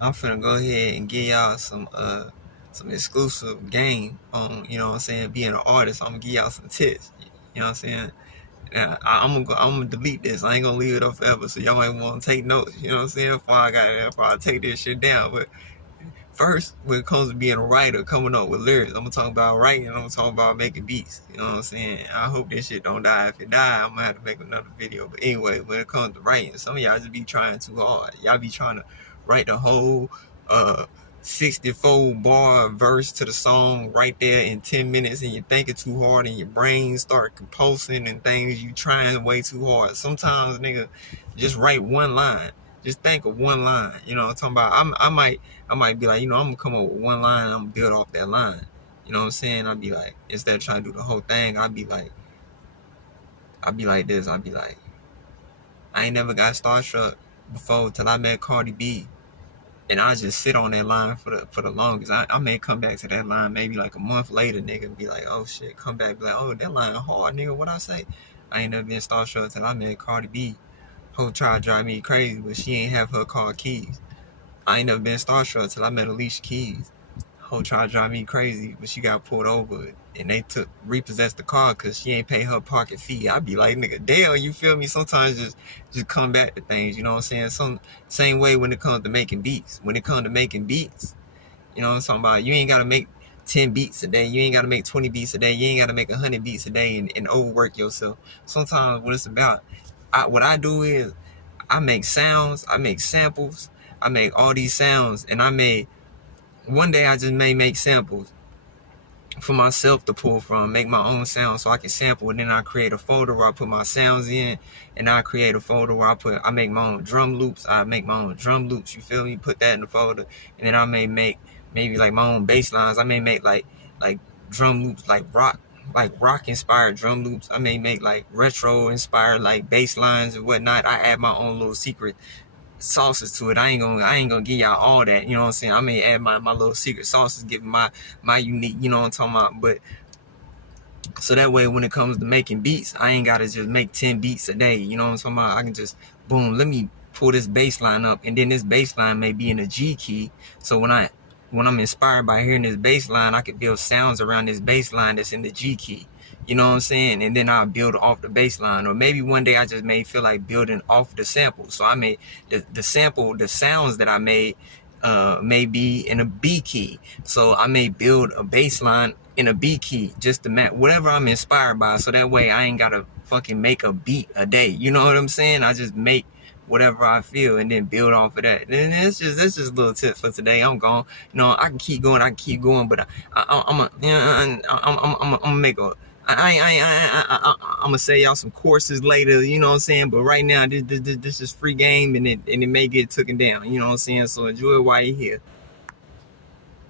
I'm finna go ahead and give y'all some exclusive game on, you know what I'm saying, being an artist. I'm gonna give y'all some tips. You know what I'm saying? I'm gonna delete this. I ain't gonna leave it up forever. So y'all might want to take notes. You know what I'm saying? Before I take this shit down. But first, when it comes to being a writer, coming up with lyrics, I'm gonna talk about writing. I'm gonna talk about making beats. You know what I'm saying? I hope this shit don't die. If it die, I'm gonna have to make another video. But anyway, when it comes to writing, some of y'all just be trying too hard. Y'all be trying to write the whole uh 64 bar verse to the song right there in 10 minutes, and you're thinking too hard and your brain start compulsing and things, you trying way too hard. Sometimes, nigga, just write one line. Just think of one line. You know what I'm talking about? I might be like, I'm gonna come up with one line and I'm gonna build off that line. You know what I'm saying? I'll be like, instead of trying to do the whole thing, I'll be like this. I'll be like, I ain't never got starstruck before till I met Cardi B. And I just sit on that line for the longest. I may come back to that line maybe like a month later, nigga, and be like, oh shit, come back, be like, oh, that line hard, nigga, what I say? I ain't never been starstruck till I met Cardi B. Whole try to drive me crazy, but she ain't have her car keys. I ain't never been starstruck till I met Alicia Keys. Whole try to drive me crazy, but she got pulled over and they repossessed the car because she ain't pay her parking fee. I be like, nigga, damn, you feel me? Sometimes just come back to things, you know what I'm saying? Same way when it comes to making beats. When it comes to making beats, you know what I'm talking about? You ain't gotta make 10 beats a day. You ain't gotta make 20 beats a day. You ain't gotta make 100 beats a day and overwork yourself. Sometimes what it's about, what I do is I make sounds, I make samples, I make all these sounds, and one day I just may make samples for myself to pull from, make my own sounds so I can sample, and then I create a folder where I put my sounds in, and I create a folder where I make my own drum loops. You feel me? Put that in the folder, and then I may make maybe like my own bass lines. I may make like drum loops, like rock inspired drum loops. I may make like retro inspired like bass lines and whatnot. I add my own little secret sauces to it. I ain't gonna give y'all all that, you know what I'm saying? I may add my little secret sauces, give my unique, you know what I'm talking about. But so that way when it comes to making beats, I ain't gotta just make 10 beats a day, you know what I'm talking about? I can just boom, let me pull this bass line up, and then this bass line may be in a G key. So when I'm inspired by hearing this bass line, I can build sounds around this bass line that's in the G key. You know what I'm saying? And then I'll build off the bass line. Or maybe one day I just may feel like building off the sample. So I made the sample, the sounds that I made may be in a B key. So I may build a bass line in a B key just to match whatever I'm inspired by. So that way I ain't gotta fucking make a beat a day. You know what I'm saying? I just make whatever I feel and then build off of that. And that's just a little tip for today. I'm gone. I can keep going, but I'm gonna make a. I'm gonna say y'all some courses later, you know what I'm saying? But right now, this is free game, and it may get taken down, you know what I'm saying? So enjoy it while you're here.